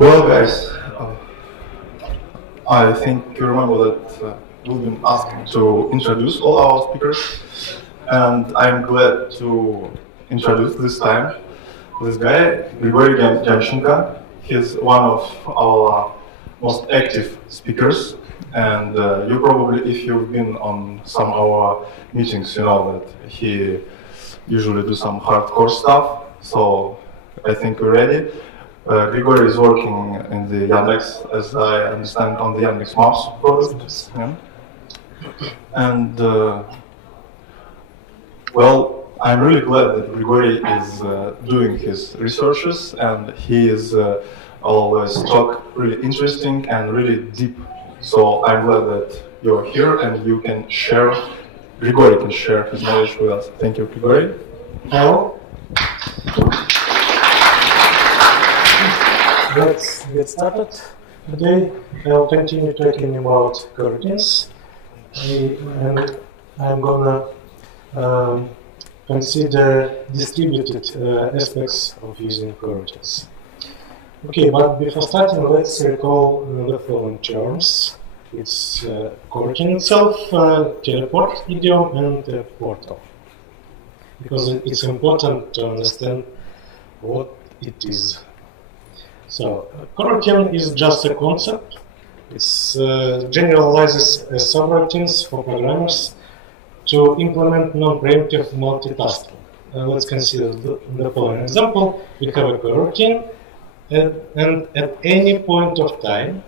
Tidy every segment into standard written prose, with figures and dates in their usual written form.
Well, guys, I think you remember that we've been asked to introduce all our speakers, and I'm glad to introduce this time this guy, Grigorий Demченко. He's one of our most active speakers, and you probably, if you've been on some of our meetings, you know that he usually do some hardcore stuff. So I think we're ready. Grigorий is working in the Yandex, as I understand, on the Yandex Maps product. Yeah. And well, I'm really glad that Grigorий is doing his researches, and he is always talk really interesting and really deep. So I'm glad that you're here and you can share. Grigorий can share his knowledge with us. Thank you, Grigorий. Hello. Let's get started. Today I'll continue talking about coroutines, and I'm gonna consider distributed aspects of using coroutines. Okay, but before starting, let's recall the following terms. It's coroutine itself, teleport idiom, and portal, because it's important to understand what it is. So, coroutine is just a concept. It generalizes subroutines for programmers to implement non-preemptive multitasking. Let's consider the following example. We have a coroutine, and at any point of time,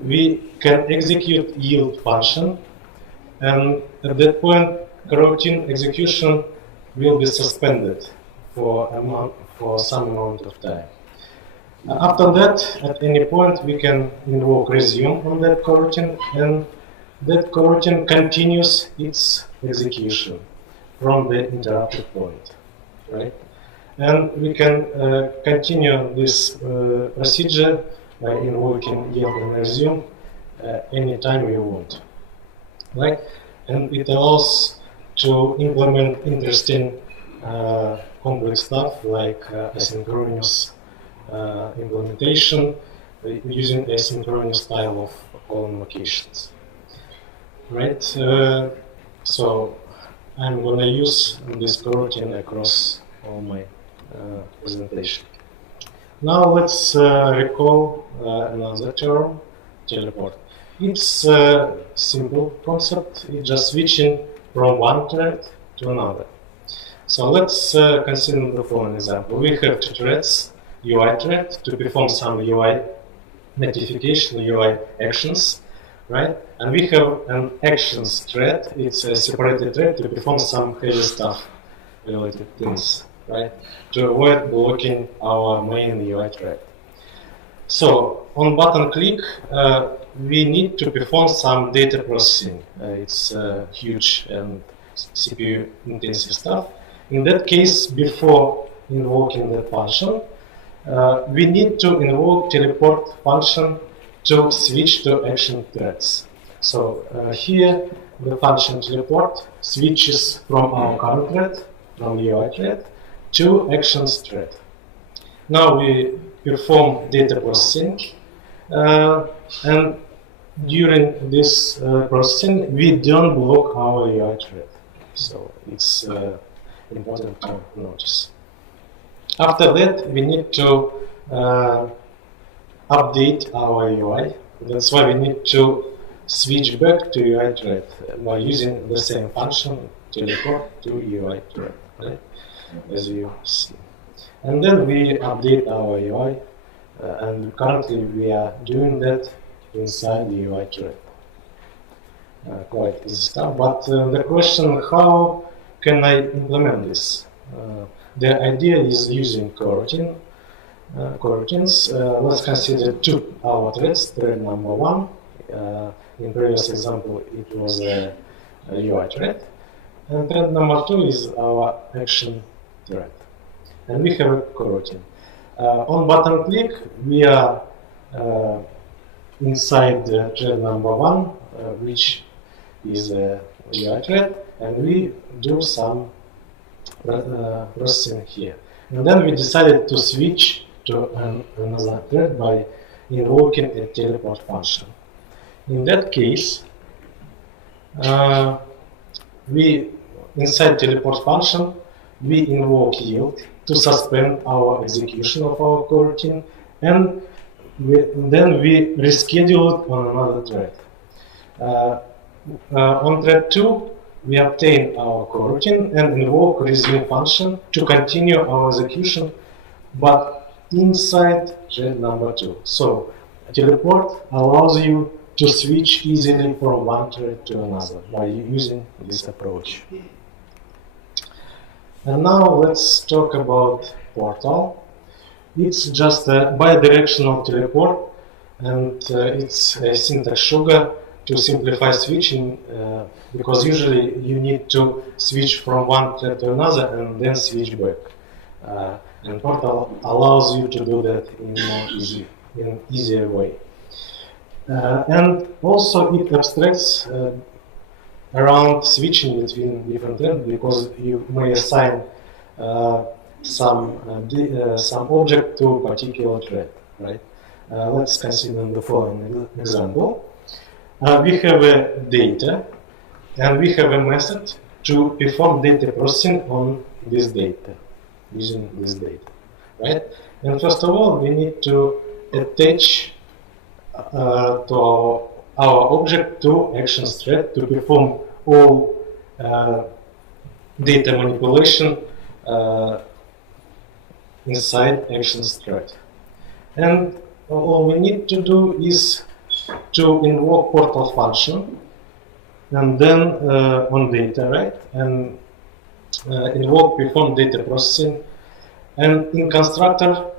we can execute yield function, and at that point, coroutine execution will be suspended for some amount of time. After that, at any point, we can invoke resume on that coroutine, and that coroutine continues its execution from the interrupted point, right? And we can continue this procedure by invoking yield and resume anytime we want, right? And it allows to implement interesting complex stuff like asynchronous implementation using asynchronous style of calling locations, right? So I'm gonna use this coroutine across all my presentation. Now let's recall another term, teleport. It's a simple concept. It's just switching from one thread to another. So let's consider the following example. We have two threads. UI thread to perform some UI notification, UI actions, right? And we have an actions thread. It's a separated thread to perform some heavy stuff related things, right? To avoid blocking our main UI thread. So on button click, we need to perform some data processing. It's huge and CPU intensive stuff. In that case, before invoking that function, we need to invoke teleport function to switch to action threads. So here the function teleport switches from our current thread, from UI thread, to actions thread. Now we perform data processing, and during this processing we don't block our UI thread. So it's important to notice. After that, we need to update our UI. That's why we need to switch back to UI thread by using the same function, teleport to UI thread, right? As you see. And then we update our UI, and currently we are doing that inside the UI thread. Quite easy stuff, but the question, how can I implement this? The idea is using coroutines. Let's consider two our threads. Thread number one. In previous example, it was a UI thread. And thread number two is our action thread. And we have a coroutine. On button click, we are inside the thread number one, which is a UI thread, and we do some processing here. And then we decided to switch to another thread by invoking a teleport function. In that case, we inside teleport function we invoke yield to suspend our execution of our coroutine, and then we reschedule it on another thread. On thread 2, we obtain our coroutine and invoke resume function to continue our execution, but inside thread number 2. So teleport allows you to switch easily from one thread to another by using this approach. And now let's talk about portal. It's just a bidirectional teleport, and it's a syntax sugar to simplify switching, because usually you need to switch from one thread to another and then switch back. And portal allows you to do that in an easier way. And also it abstracts around switching between different threads, because you may assign some object to a particular thread, right? Let's consider the following example. We have a data, and we have a method to perform data processing on this data, using this data, right? And first of all, we need to attach to our object to actions thread to perform all data manipulation inside actions thread. And all we need to do is to invoke portal function, and then on data, right? And invoke perform data processing, and in constructor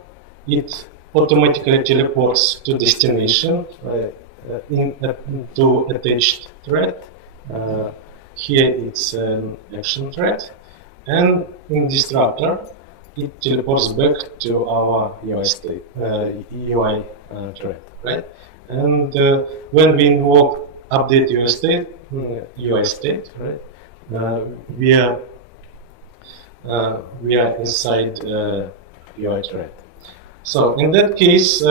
it automatically teleports to destination to attached thread. Here it's an action thread, and in destructor it teleports back to our UI state, UI thread, right? And when we invoke update UI state, right? We are inside UI thread. So in that case,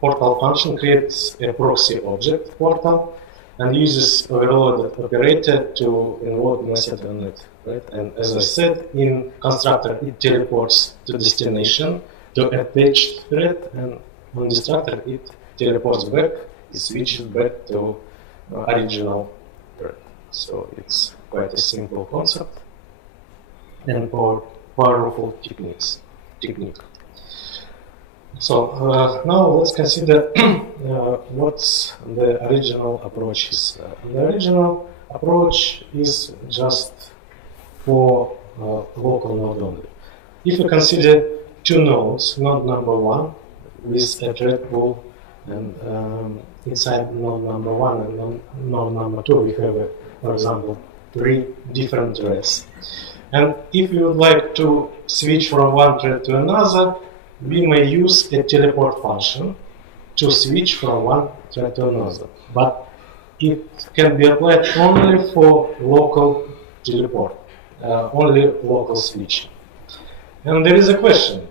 portal function creates a proxy object portal and uses overloaded operator to invoke method on it, right? And as I said, in constructor it teleports to destination to attached thread, and on destructor it teleports back, it switches back to original thread. So it's quite a simple concept and powerful technique. So now let's consider what the original approach is. The original approach is just for local node only. If you consider two nodes, node number 1 with a thread pool, and inside node number 1 and node number 2 we have, for example, 3 different threads. And if you would like to switch from one thread to another, we may use a teleport function to switch from one thread to another. But it can be applied only for local teleport, only local switching. And there is a question,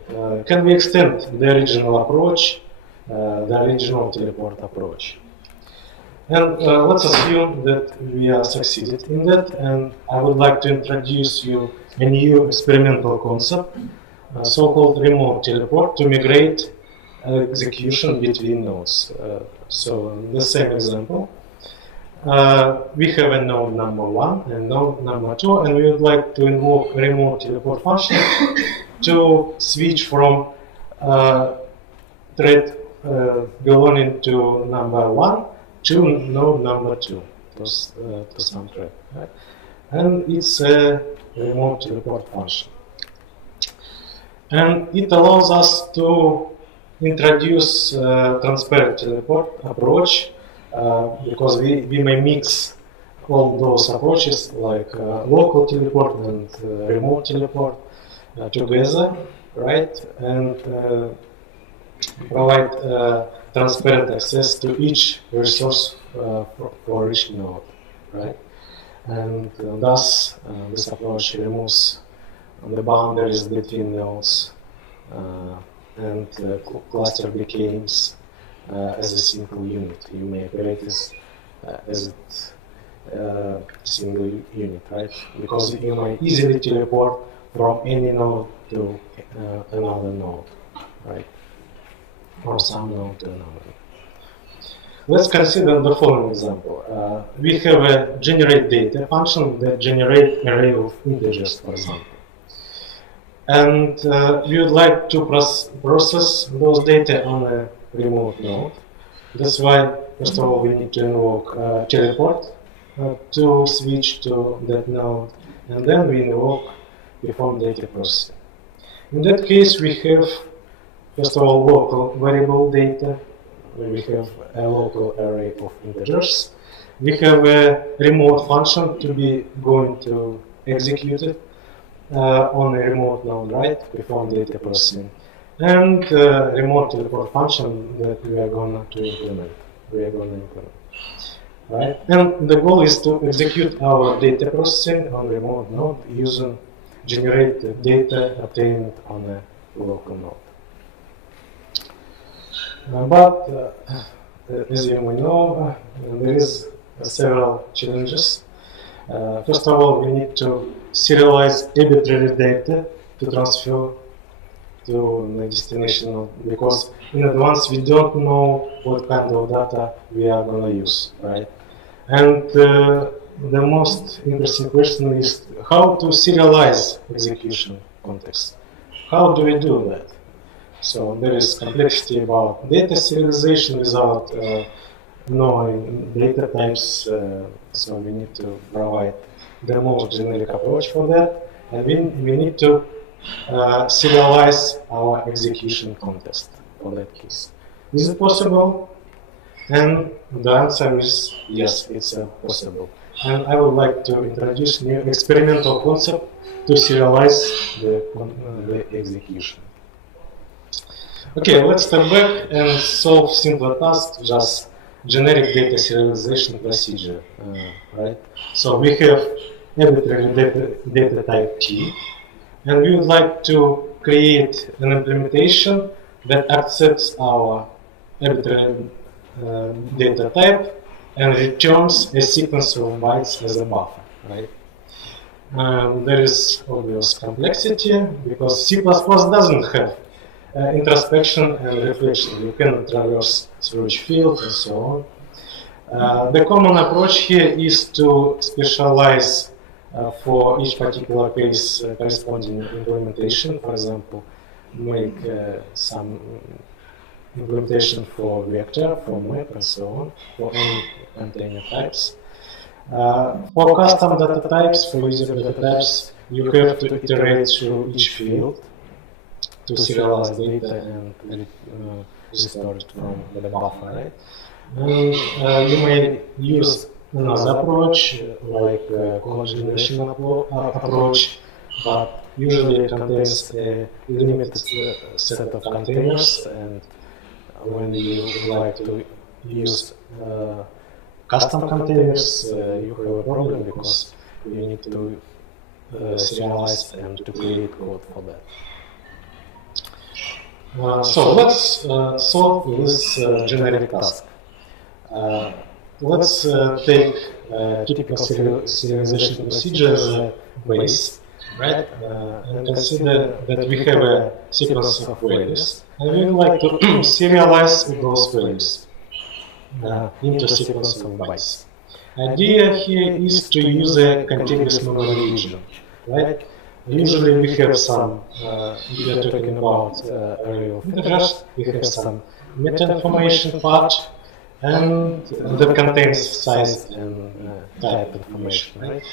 can we extend the original approach, the original teleport approach? And let's assume that we are succeeded in that, and I would like to introduce you a new experimental concept, so-called remote teleport, to migrate execution between nodes. So in the same example, we have a node number 1 and node number 2, and we would like to invoke remote teleport function to switch from thread belonging to number 1 to node number 2, to some thread, right? And it's a remote teleport function. And it allows us to introduce transparent teleport approach, because we may mix all those approaches like local teleport and remote teleport together, right? And provide transparent access to each resource for each node, right? And thus this approach removes the boundaries between nodes and cluster becomes as a single unit. You may operate as a single unit, right? Because you may easily teleport from any node to another node, right? Or some node to another. Let's consider the following example. We have a generate data function that generates an array of integers, for example. And we would like to process those data on a remote node. That's why, first of all, we need to invoke teleport to switch to that node. And then we invoke perform data processing. In that case, we have, first of all, local variable data. We have a local array of integers. We have a remote function to be going to execute it on a remote node, right? Perform data processing. And remote teleport function that we are going to implement. Right? And the goal is to execute our data processing on remote node using generated data obtained on a local node. But as you may know, there is several challenges. First of all, we need to serialize arbitrary data to transfer to the destination node, because in advance we don't know what kind of data we are going to use, right? And the most interesting question is how to serialize execution context. How do we do that? So there is complexity about data serialization without knowing data types, so we need to provide the most generic approach for that, and we need to serialize our execution context for that case. Is it possible? And the answer is yes, it's possible. And I would like to introduce new experimental concept to serialize the execution. Okay, let's step back and solve simple task, just generic data serialization procedure, right? So we have arbitrary data type T, and we would like to create an implementation that accepts our arbitrary data type and returns a sequence of bytes as a buffer, right? There is obvious complexity because C++ doesn't have introspection and reflection. You cannot traverse through each field and so on. The common approach here is to specialize for each particular case corresponding implementation. For example, make some implementation for vector, for map, and so on, for any container types. For custom data types, for user data types, you have to iterate through each field to serialize data and restore it from the buffer, right? And you may use another approach, like code generation approach, but usually it contains a limited set of containers, and when you would like to use custom containers, you have a problem because you need to serialize and to create code for that. So let's solve this generic task. Let's take typical serialization procedure as a base, right? And consider that we have a sequence of values, and we would like to serialize those values into a sequence of bytes. Idea here is to use a contiguous memory region, right? Usually we have some, we are talking about array of integers, we have some meta information part, and that contains size and type information, right?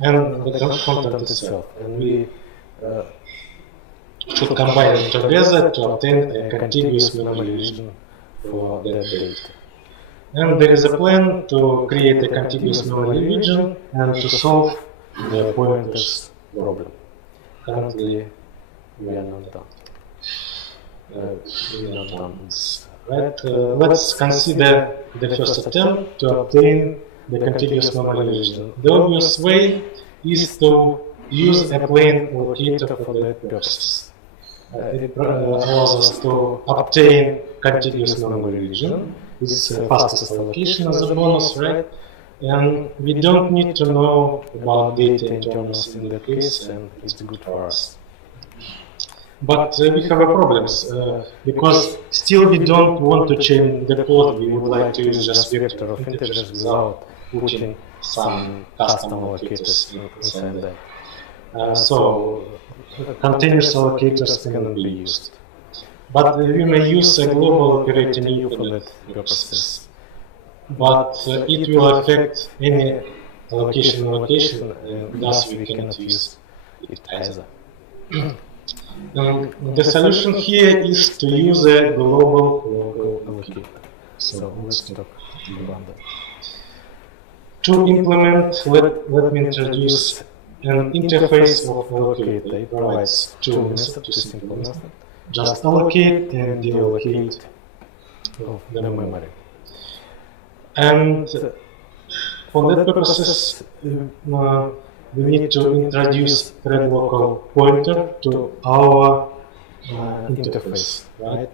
And the content itself. And we should combine it together to obtain a contiguous memory region for that data. And there is a plan to create a contiguous memory region and to solve the pointers problem. Currently, we are not done. Right? Let's consider the first attempt to obtain the contiguous memory region. The obvious way is to use a plain locator for that purpose. It allows us to obtain contiguous memory region. It's fastest allocation as a bonus, right? And we don't need to know about data internals in that case, and it's good for us. But we have a problems, because still we don't want to change the code. We would like to use just vector of integers without putting some custom allocators inside that. So continuous allocators cannot be used. But we may use a global operating U for that purposes. But it will affect any allocation, and thus we cannot use it either. The solution here is to use a global local allocator. So let's talk about that. To implement, let me introduce an interface of allocator. It provides two methods, two simple methods. Just allocate and deallocate of the memory. And for that purposes, we need to introduce thread local pointer to our interface, right?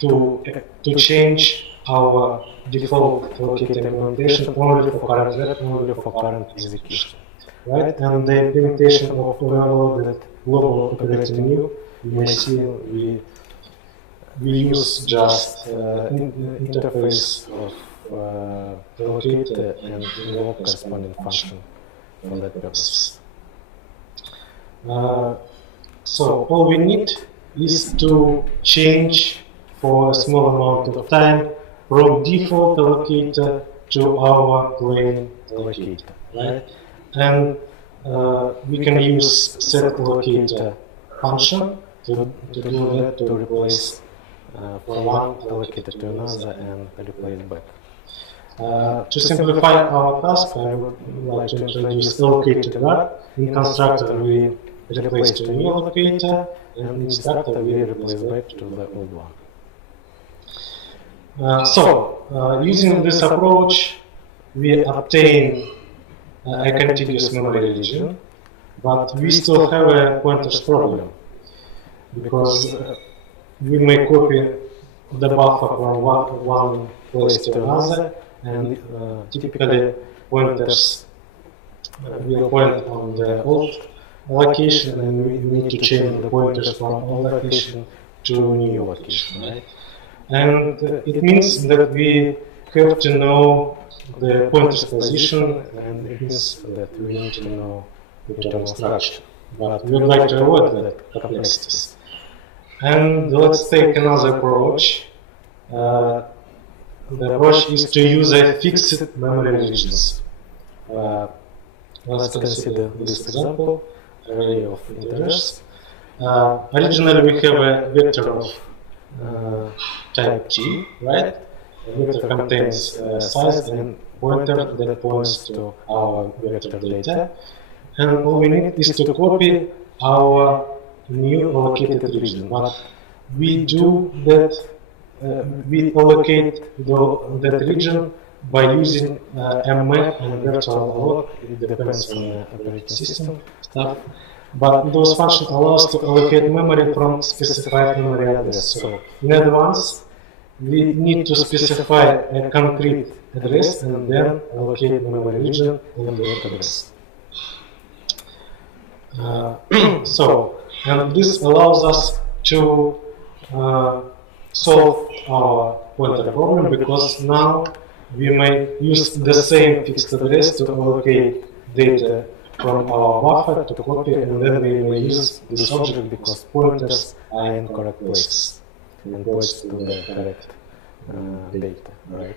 To change our default allocator implementation only for current thread, only for current execution, right? And the implementation of overloaded global operating U, you may see we use just interface of allocator and invoke corresponding function for that purpose. So all we need is to change for a small amount of time from default allocator to our plain allocator, right? And we can use set allocator function to do that, to replace from one allocator to another and replace back. To simplify our task, I would like to introduce allocator guard. In constructor, we replace to new allocator, and in instructor, we replace back to the old one. Using this approach, we obtain a contiguous memory region, but we still have a pointers problem, because we may copy the buffer from one place to another, and typically pointers will point on the old location, and we need to change the pointers from old location to new location, right? And it means that we have to know the pointer's position, and it means that we need to know the internal structure. But we would like to avoid that complexities. And let's take another approach. The approach is to use a fixed memory regions. Let's consider this example, array of integers. Originally we have a vector of type t, right? The vector contains size and pointer that points to our vector data. And all we need is to copy our new allocated region. But we do that, we allocate that region by using mmap and virtual alloc. It depends on the operating system stuff. But those functions allow us to allocate memory from specified memory address. So in advance, we need to specify a concrete address and then allocate memory region on that address. And this allows us to solve our pointer problem, because now we may use the same fixed address to allocate data from our buffer to copy, and then we may use this object because pointers are in correct places and points to the correct data, right?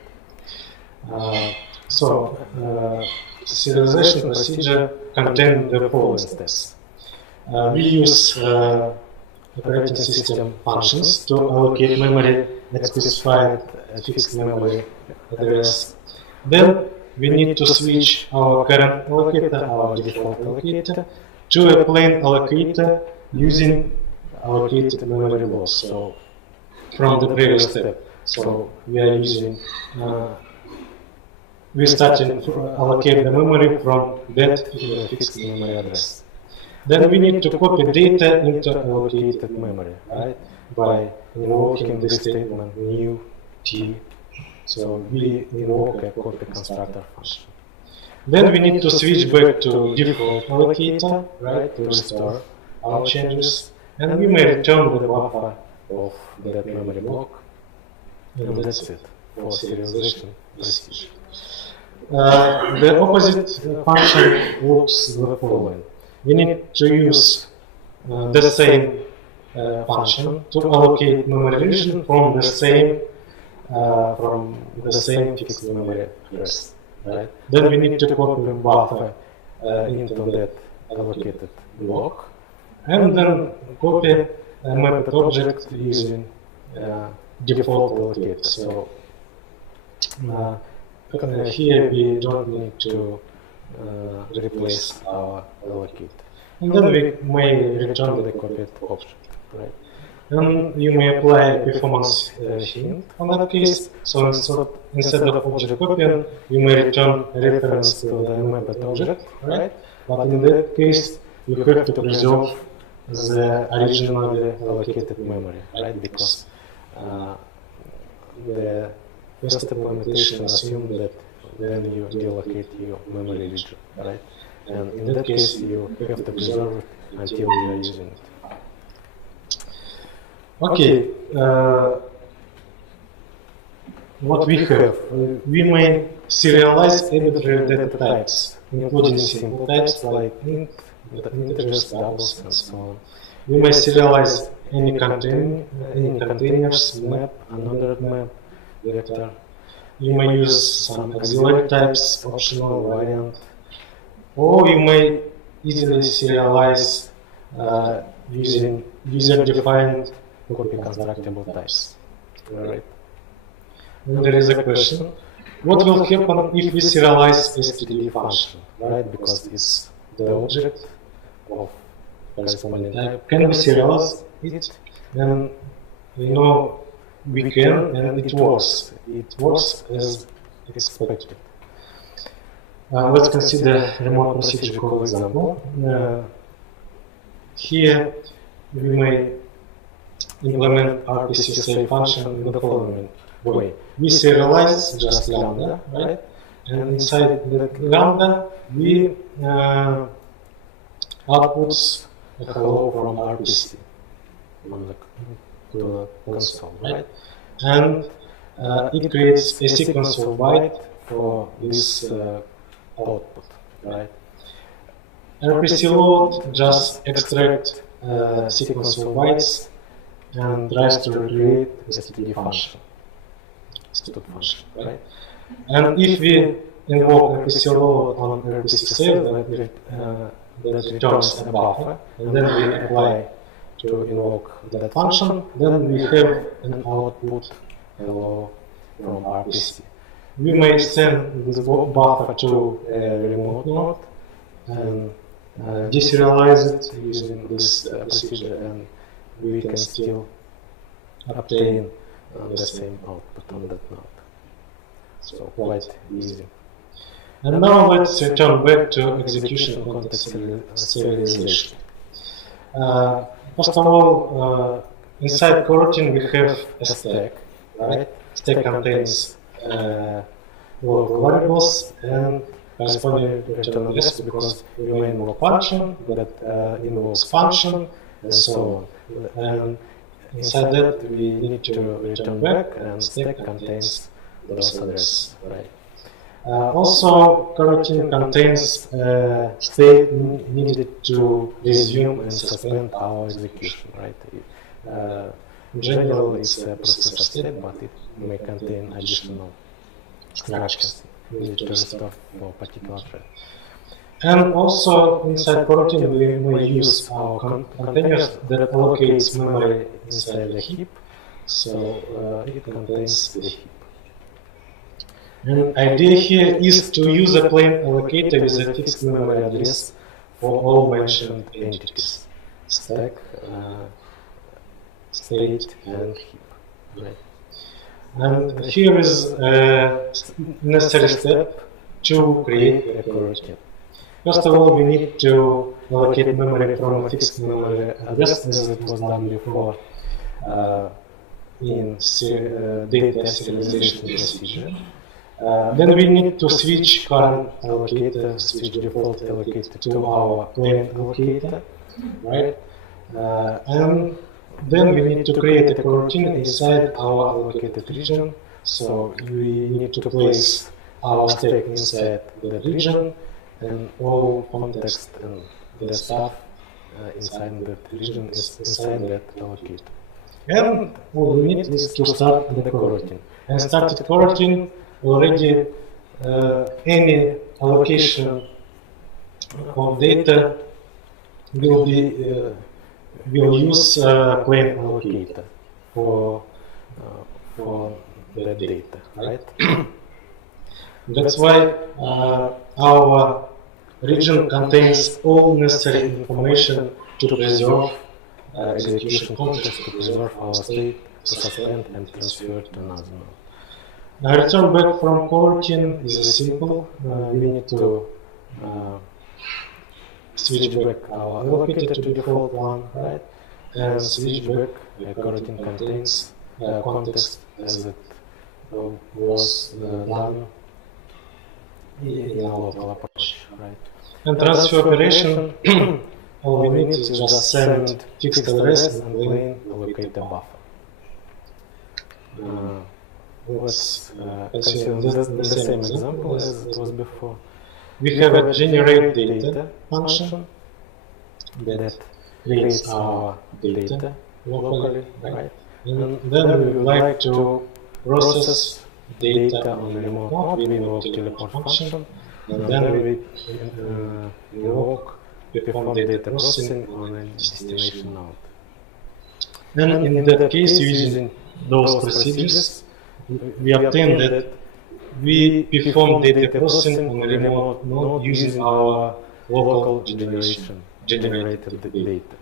Serialization procedure contains the following steps. We use operating system functions to allocate memory at specified fixed memory address. Then we need to switch our current allocator, our default allocator, to a plain allocator using allocated memory loss. So from the previous step. So we are using, we're starting to allocate the memory from that fixed memory address. Then we need to copy data into allocated memory, right? By invoking the statement new t. So we invoke a copy constructor function. Then we need to switch back to default allocator, right, to restore our changes. And we may return the buffer of that memory block. And that's it for serialization procedure. The opposite function looks the following. We need to use the same function to allocate memory region from the same fixed memory address. Right? Then we need to copy the buffer into that allocated block, and then copy a mapped object using default allocator. So here we don't need to replace our allocator. And then we may return the copied object, right? And you may apply performance hint on that case. So instead of object copying, you may return a reference to the mapped object, right? But in that case, you have to preserve the originally allocated memory, right? Because the first implementation assumes that then you deallocate your memory region, right? And in that case, you have to preserve it until you are using it. Okay, what we have, we may serialize arbitrary data types, including simple types like int, integers, doubles, and so on. We may serialize any containers, map, unordered map, vector. You may use some auxiliary types, optional variant, or you may easily serialize using user-defined copy constructible types. Right. And there is a question: what will happen if we serialize std function? Right, because it's the object of corresponding type. Can we serialize it? And you know we can, and it works. It works as expected. Let's consider remote procedure call example. Here we may implement RPC save function in the following way. We serialize just lambda, right? And inside the lambda, we outputs a hello from RPC on to the console, right? And it creates a sequence of byte for this output, right? RPC load just extract sequence of bytes and tries to recreate the std function, right? And if we invoke RPC load on RPC save, that returns a buffer, and then we apply to invoke that function, then we have an output hello from RPC. We may send this buffer to a remote node and deserialize it using this procedure, and we can still obtain the same output on that node. So quite easy. And now let's return back to execution context serialization. First of all, inside coroutine we have a stack, right? Stack contains local variables and corresponding return address, because we may invoke function that invokes function and so on. And inside that we need to return back, and stack contains those addresses, right? Also, coroutine contains state needed to resume and suspend our execution, right? In general, it's a processor state, but it may contain additional structures needed to restore for a particular thread. And also, inside coroutine, we may use our containers that allocates memory inside the heap, so it contains the heap. And idea here is to use a plain allocator with a fixed memory address for all mentioned entities: stack, state, and heap. Right. And here is a necessary step to create a coroutine. First of all, we need to allocate memory from a fixed memory address as it was done before in data serialization procedure. Then we need to switch current allocator, switch default allocator to our plain allocator, right? And then we need to create a coroutine inside our allocated region. So we need to place our stack inside that region, and all context and the stuff inside that region is inside that allocator. And all we need is to start the coroutine. And started coroutine already any allocation of data will use plain allocator for that data, right? That's why our region contains all necessary information to preserve execution context, to preserve our state, to suspend and transfer to another node. Return back from coroutine is simple. We need to switch back our allocator to default one, right? And switch back coroutine contains context as it was done in our local approach, right? And transfer operation, all we need is just send fixed address and plain allocator buffer. Let's consider the same example as it was before. We have a generate data function that creates our data locally, right? And then we would like to process data on the remote node. We invoke teleport function, and then we perform data processing on a destination node. And in that case, using those procedures, we obtain that we perform data processing on a remote node using our local generated data.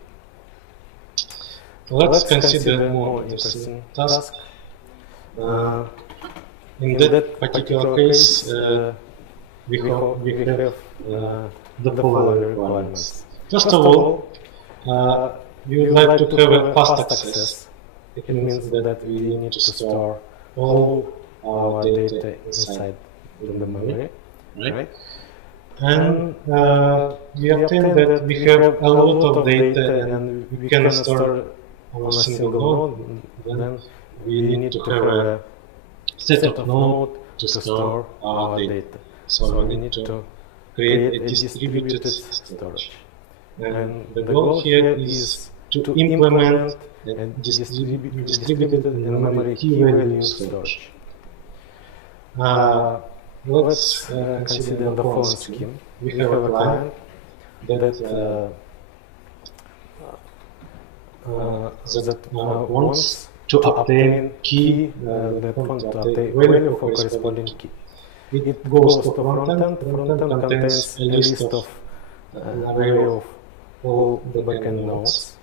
Let's consider a more interesting task. In that particular case, we have the following requirements. First of all, we would like to have a fast access. It means that we need to store all our data inside the memory, right? And we obtain that we have a lot of data and we can store on a single node. Then we need to have a set of node to store our data. So we need to create a distributed storage. And the goal here is to implement a distributed in-memory key value storage. Let's consider the following scheme. We have a client that wants to obtain key, that wants to obtain value for corresponding key. It goes to frontend. Frontend contains a list of array of all the backend nodes,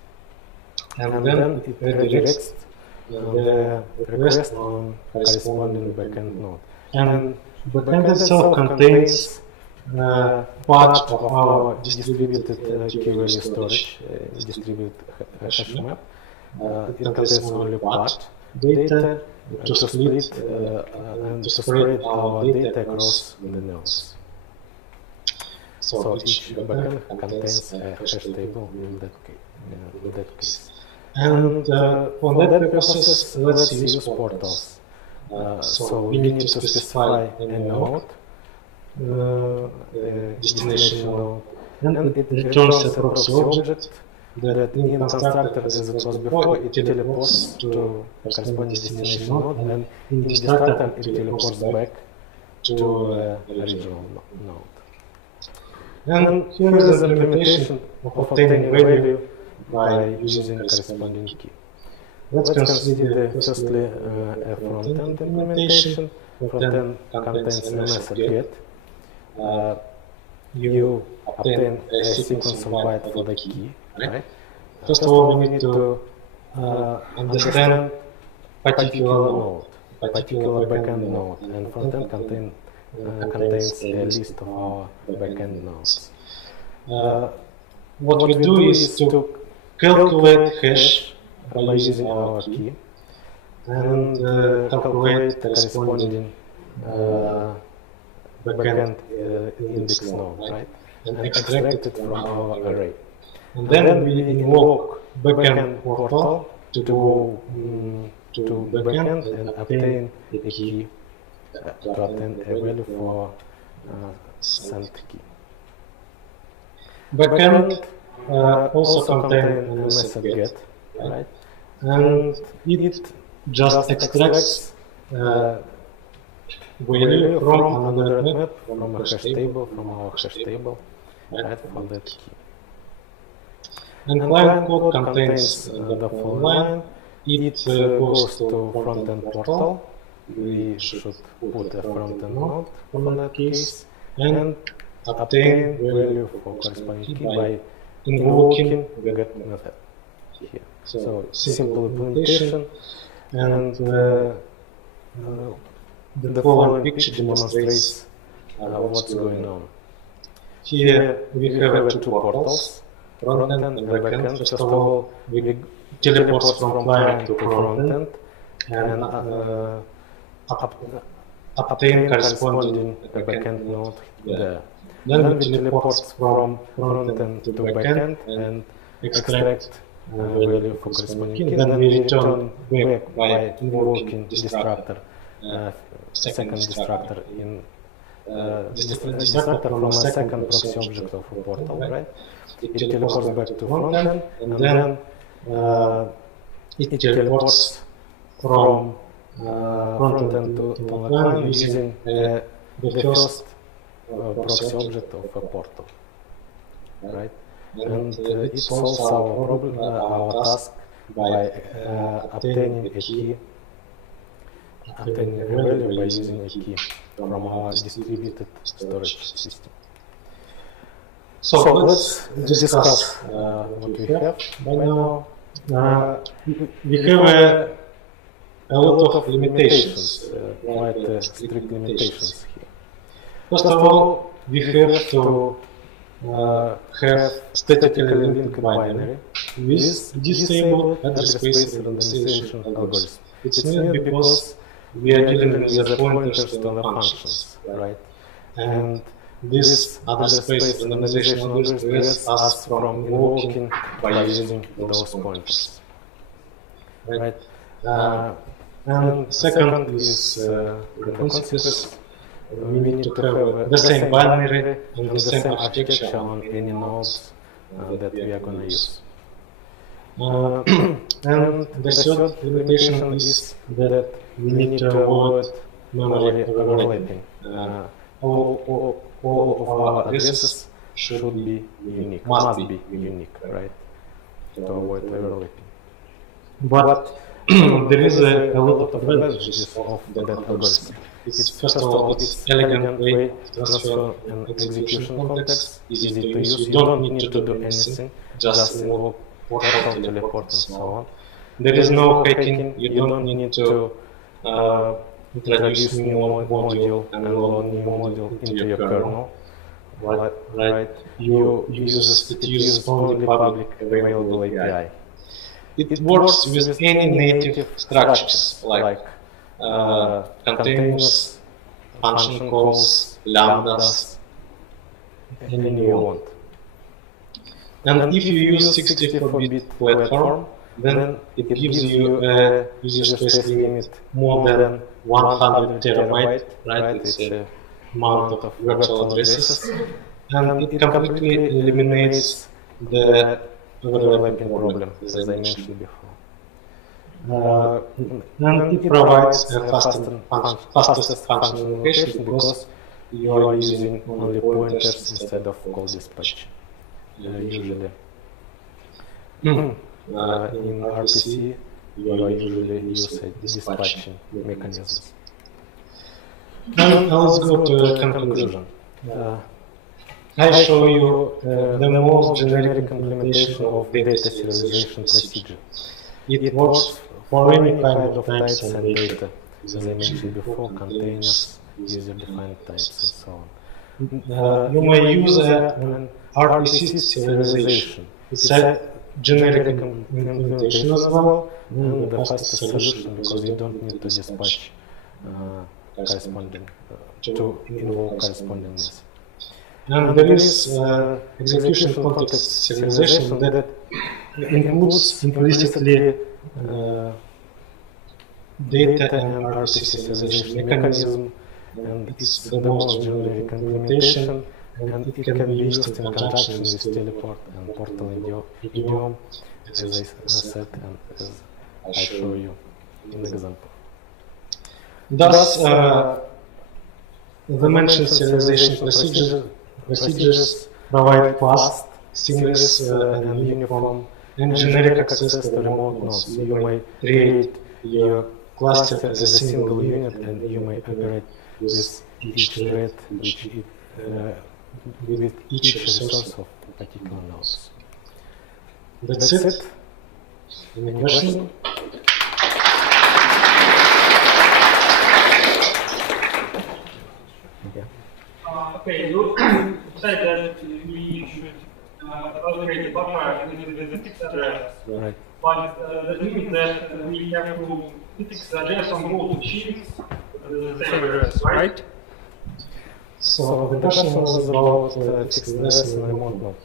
and then it redirects the request on corresponding backend node. And backend itself contains part of our distributed key value storage, distributed hash map. It contains only part data to split and to separate our data across the nodes. So each backend contains a hash table in that case. And for that purposes, let's use portals. So we need to specify a node, a destination node, and it returns a proxy object that in constructor, as it was before, it teleports to corresponding destination node, and in destructor it teleports back to original node. And here is the implementation of obtaining value by using corresponding key. Let's consider firstly a front-end implementation. Front-end contains a method get. You obtain a sequence of bytes for the key, right? First of all, we need to understand particular node, particular backend node, and front-end contains a list of our backend nodes. what we do is to calculate hash by using our key and calculate the corresponding backend index node, right? And extract it from our array. And then we invoke backend portal to go to backend and obtain a key, to obtain a value for send key. Backend also contains a method get, right? And it just extracts value from another map, from a hash table, from our hash table, right, for that key. And client code contains the full line. It goes to front-end portal. We should put a front-end node for that case and obtain value for corresponding key by invoking get method here. So simple implementation, and the following picture demonstrates what's going on. Here we have two portals, front-end and back-end. First of all, we teleport from client to front-end and obtain corresponding back-end node there. Then we teleport from front-end to back-end and extract value for corresponding key. Then we return back by invoking destructor, second destructor in destructor from a second proxy object of a portal, right? It teleports back to front-end, and then it teleports from front-end to client using the first proxy object of a portal, right? And it solves our problem, our task by obtaining a key, obtaining a value by using a key from our distributed storage system. So let's discuss what we have by now. We have a lot of limitations, quite strict limitations here. First of all, we have to have statically linked binary with disabled address space randomization algorithm. It's new because we are dealing with the pointers to the functions, right? And this address space randomization algorithm prevents us from invoking by using those pointers, right? And second is the consequence. We need to have the same binary and the same architecture on any nodes that we are going to use. And the third limitation is that we need to avoid memory overlapping. All of our addresses should be unique, must be unique, right, to avoid overlapping. But there is a lot of advantages of that algorithm. It's first of all, it's elegant way to transfer an execution context, easy to use. You don't need to do anything, just invoke portal, teleport, and so on. There is no hacking. You don't need to introduce new module and load new module into your kernel. Right? It uses only public available API. It works with any native structures like containers, function calls, lambdas, anything you want. And if you use 64-bit platform, then it gives you a user space limit more than 100 terabyte, right? It's the amount of virtual addresses, and it completely eliminates the overlapping problem, as I mentioned before. And it provides a fastest function invocation because you are using only pointers instead of call dispatch. Usually, in RPC, you usually use a dispatching mechanisms. Now let's go to a conclusion. I show you the most generic implementation of data serialization procedure. It works for any kind of types and data, as I mentioned before, containers, user-defined types, and so on. you may use an RPC serialization. It's a generic implementation as well, and the fastest solution because you don't need to dispatch corresponding to invoke corresponding message. And there is execution context serialization that includes implicitly data and RPC serialization mechanism, and it's the most generic implementation, and it can be used in conjunction with teleport and portal idiom, as I said and as I show you in the example. Thus, the mentioned serialization procedures provide fast, seamless, and uniform and generic access to remote nodes. You may create your cluster as a single unit, and you may operate with each thread with each resource of particular nodes. That's it. Any question? Okay, you said that we should allocate a buffer with the fixed address. Right. But that means that we have to fix the address on both machines with the same address, right? So the question was about fixed address and remote node.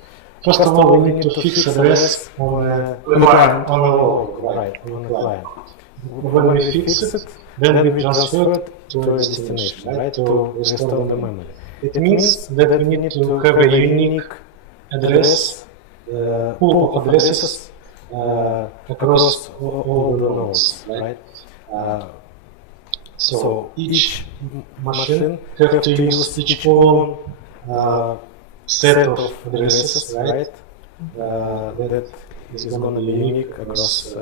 First of all, we need to fix address on a local, right, on a client. When we fix it, then we transfer it to a destination, right, to restore the memory. It means that we need to have a unique address, pool of addresses across all the nodes, right? So each machine have to use its own set of addresses, right? That is going to be unique across.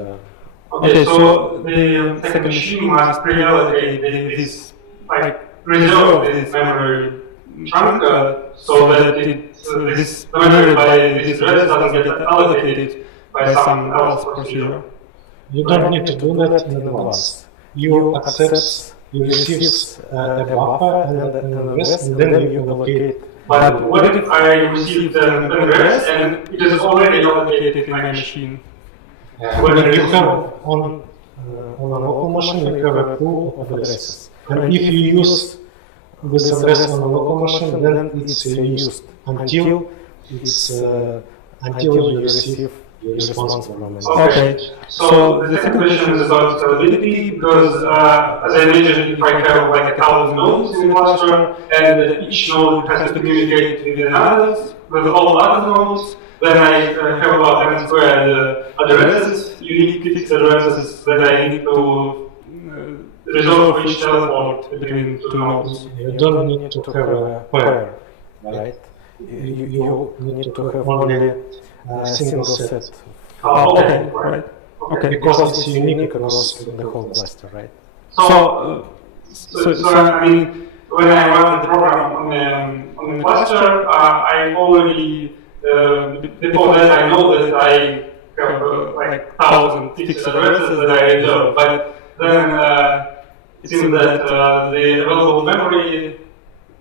Okay, so the second machine must pre-allocate this, like preserve this memory chunk so that this memory by this address doesn't get allocated by some else procedure. You don't need to do that in advance. You accept, you receive a buffer and an address, and then you allocate. But what if I receive an address and it is already allocated in my machine? When you have on a local machine, you have a pool of addresses. And if you use this address on a local machine, then it's used until you receive your response from it. Okay, so the second question is about scalability because as I mentioned, if I have like 1,000 nodes in the cluster and each node has to communicate with others, with all other nodes, then I have about n squared addresses, unique fixed addresses that I need to resolve each teleport between two nodes. You don't need to have a pair, right? You need to have only a single set. Okay, right. Okay. Because it's unique across the whole cluster, right? So I mean, when I run the program on the cluster, I already before that I know that I have like 1,000 fixed addresses that I reserve, but then it seems that the available memory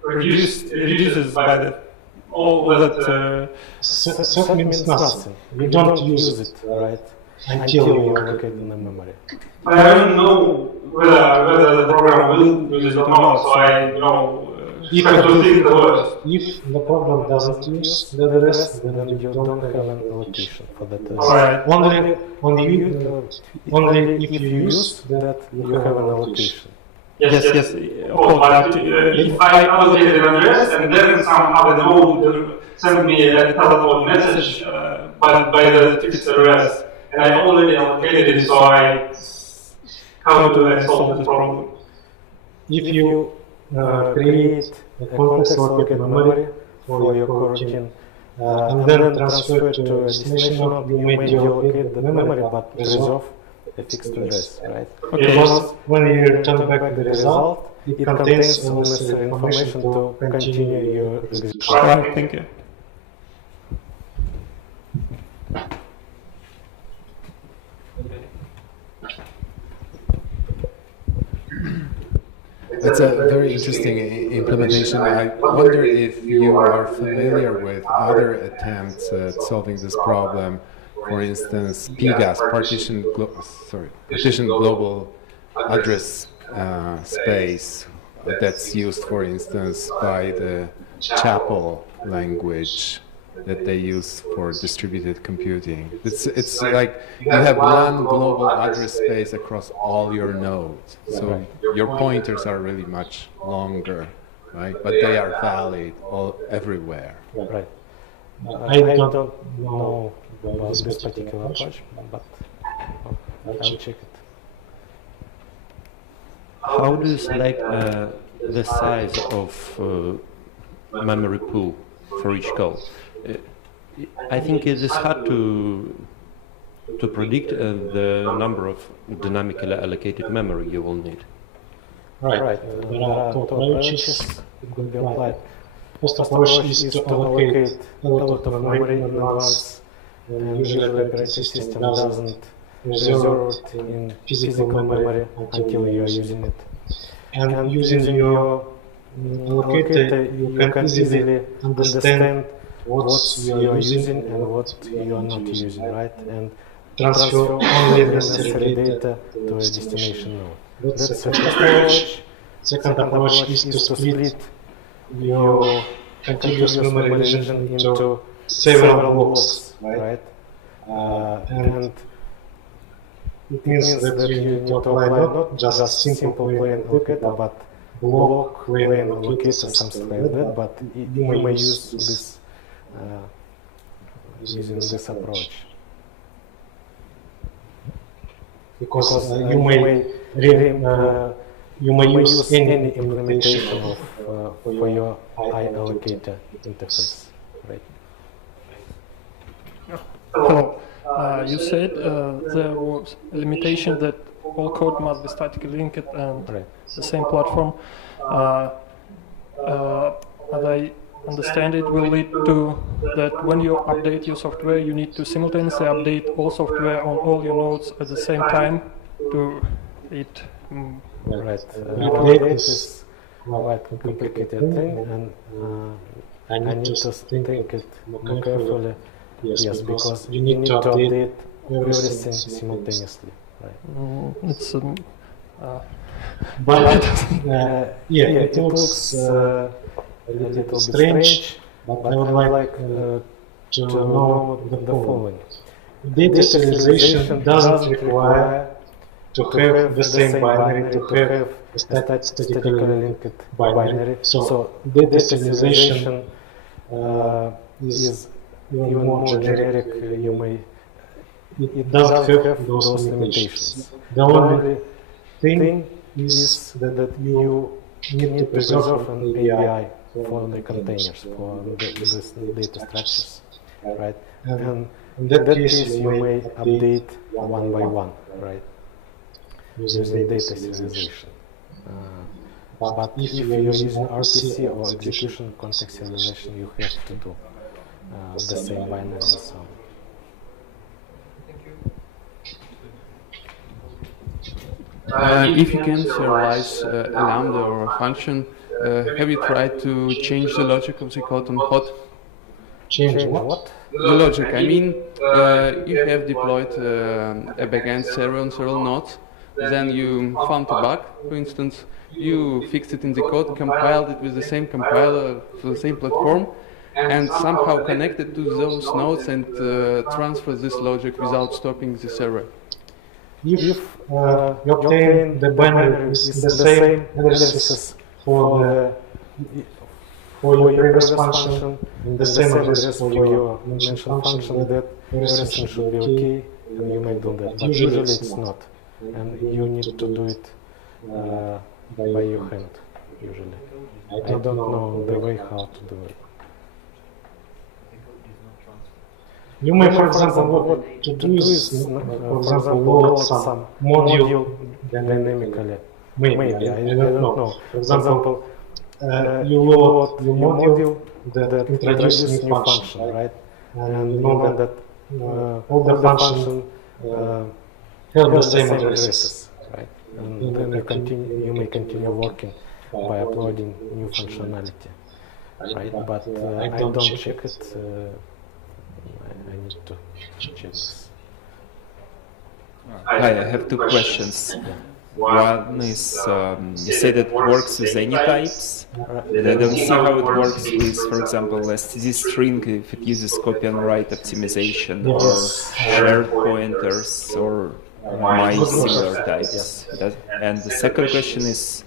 reduces by the all that. Set means nothing. You don't use it, right, until you allocate the memory. But I don't know whether the program will use it or not, so I have to think the worst. If the program doesn't use the address, then you don't have an allocation for that address. Alright. Only if you use that, you have an allocation. Yes. Oh, but if I allocate an address and then some other node send me a teleport message by the fixed address, and I already allocated it, so how do I solve this problem? If you create a context allocated memory for your coroutine, and then transfer to a destination node, you may deallocate the memory but preserve a fixed address, right? Okay. Because when you return back the result, it contains all necessary information to continue your execution. Right, thank you. It's a very interesting implementation. I wonder if you are familiar with other attempts at solving this problem. For instance, PGAS, partition global address space, that's used, for instance, by the Chapel language that they use for distributed computing. It's like you have one global address space across all your nodes. So your pointers are really much longer, right? But they are valid everywhere. Right. I don't know about this particular approach, but I'll check it. How do you select the size of memory pool for each call? I think it is hard to predict the number of dynamically allocated memory you will need. Right. There are two approaches that could be applied. First approach is to allocate a lot of memory in advance, and usually the operating system doesn't reserve it in physical memory until you are using it. And using your allocator, you can easily understand what you are using and what you are not using, right? And transfer only necessary data to a destination node. That's the first approach. Second approach is to split your contiguous memory region into several blocks, right? And it means that you need to apply not just simple plain allocator, but block plain allocator, something like that. But you may use this using this approach, because you may use any implementation of for your allocator interface, right? Hello. You said there was a limitation that all code must be statically linked and the same platform. As I understand, it will lead to that when you update your software, you need to simultaneously update all software on all your nodes at the same time to it. Right. Update is quite a complicated thing, and I need to think it more carefully. Yes, because you need to update everything simultaneously. Right. But it looks a little bit strange. But I would like to know the following: Data doesn't require to have the same binary, to have a statically linked binary. So data serialization is even more generic. It doesn't have those limitations. The only thing is that you need to preserve an API for the containers, for these data structures, right? And in that case, you may update one by one, right? Using data serialization. But if you are using RPC or execution context serialization, you have to do the same binary and so on. If you can serialize a lambda or a function, have you tried to change the logic of the code on hot? Change what? The logic. I mean, you have deployed a backend server on several nodes, then you found a bug, for instance, you fixed it in the code, compiled it with the same compiler for the same platform, and somehow connected to those nodes and transfer this logic without stopping the server. If you obtain the binary with the same addresses for your previous function, and the same address for your mentioned function, that everything should be okay, and you may do that. But usually it's not, and you need to do it by your hand, usually. I don't know the way how to do it. You may, for example, what to do is, for example, load some module dynamically. Maybe, I don't know. For example, you load your module that introduces new function, right? And you know that all the functions have the same addresses, right? And then you may continue working by uploading new functionality, right? But I don't check it. I need to check this. Hi, I have two questions. One is, you say that it works with any types. I don't see how it works with, for example, std string if it uses copy and write optimization or shared pointers or my similar types. And the second question is,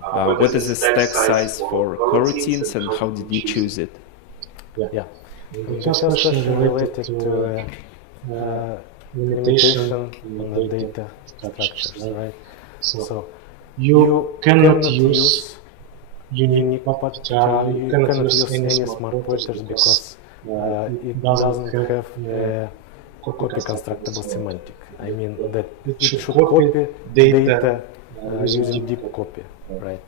what is the stack size for coroutines and how did you choose it? Yeah. The first question related to limitation on the data structures, right? So you cannot use unique pointer, you cannot use any smart pointers because it doesn't have a copy constructible semantic. I mean that it should copy data using deep copy, right?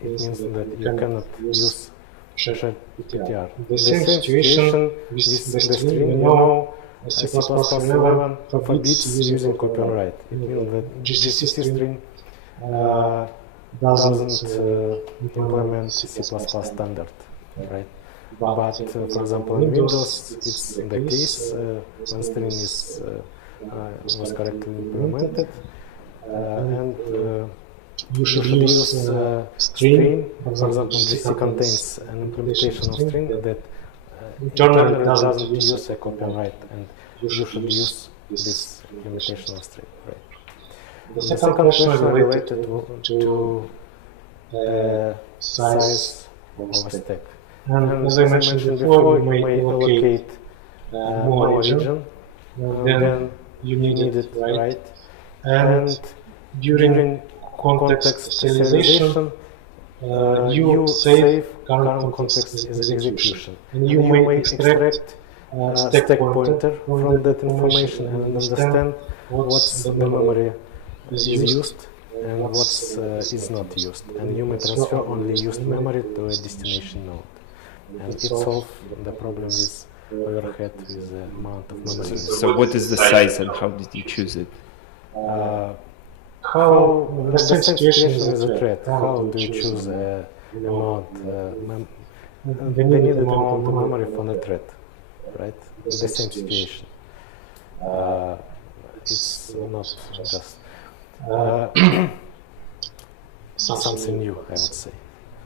It means that you cannot use shared PTR. The same situation with the string, you know, C++11 forbids using copy and write. It means that GCC string doesn't implement C++ standard, right? But for example, in Windows, it's the case when string was correctly implemented, and you should use string. For example, GCC contains an implementation of string that internally doesn't use a copy and write, and you should use this implementation of string, right? The second question is related to size of a stack. And as I mentioned before, you may allocate more region than you need it, right? And during context serialization, you save current context as execution. And you may extract stack pointer from that information and understand what's the memory is used and what's is not used. And you may transfer only used memory to a destination node. And it solves the problem with overhead with the amount of memory. So what is the size and how did you choose it? How the same situation is a thread. How do you choose the amount, the needed amount of memory for the thread, right? The same situation. It's not just something new, I would say.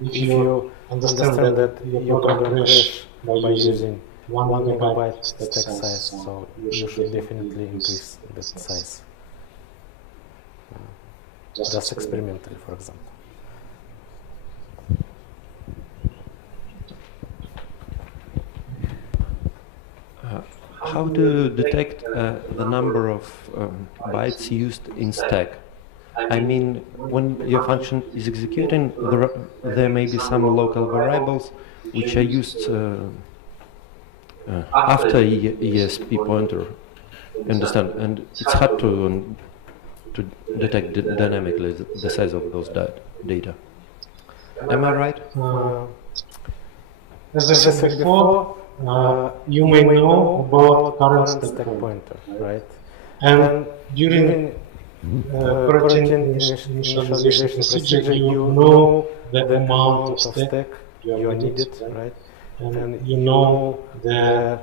If you understand that your program crash by using 1 megabyte stack size, so you should definitely increase that size. Just experimentally, for example. How to detect the number of bytes used in stack? I mean, when your function is executing, there may be some local variables which are used after ESP pointer. Understand? And it's hard to detect dynamically the size of those data. Am I right? As I said before, you may know about current stack pointer, right? And during coroutine initialization procedure, you know the amount of stack you needed, right? And you know the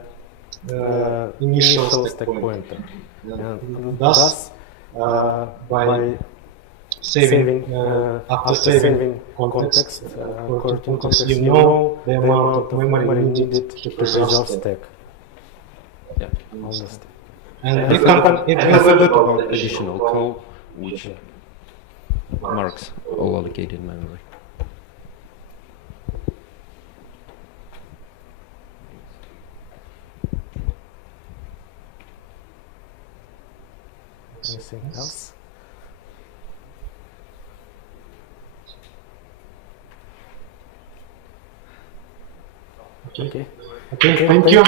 initial stack pointer. And thus, by saving after saving context, coroutine context, you know the amount of memory needed to preserve stack. Yeah, understand. And it has a bit about additional code which marks all allocated memory. Anything else? Okay. Thank you.